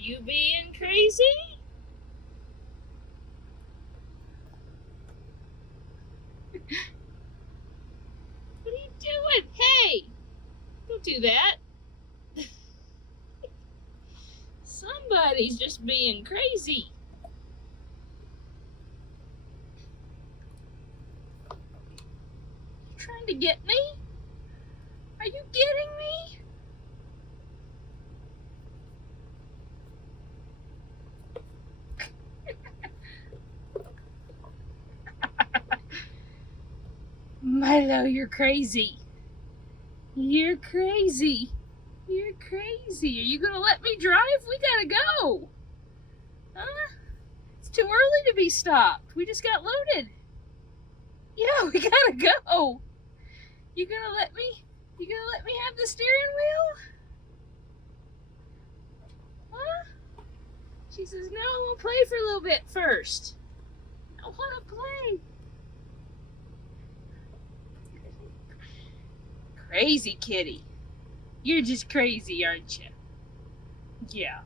you being crazy? What are you doing? Hey! Don't do that. Somebody's just being crazy. You trying to get me? Are you getting me? Milo, you're crazy. You're crazy. You're crazy. Are you gonna let me drive? We gotta go. Huh? It's too early to be stopped. We just got loaded. Yeah, we gotta go. You gonna let me? You gonna let me have the steering wheel? Huh? She says, no, we'll play for a little bit first. I wanna play. Crazy kitty. You're just crazy, aren't you? Yeah.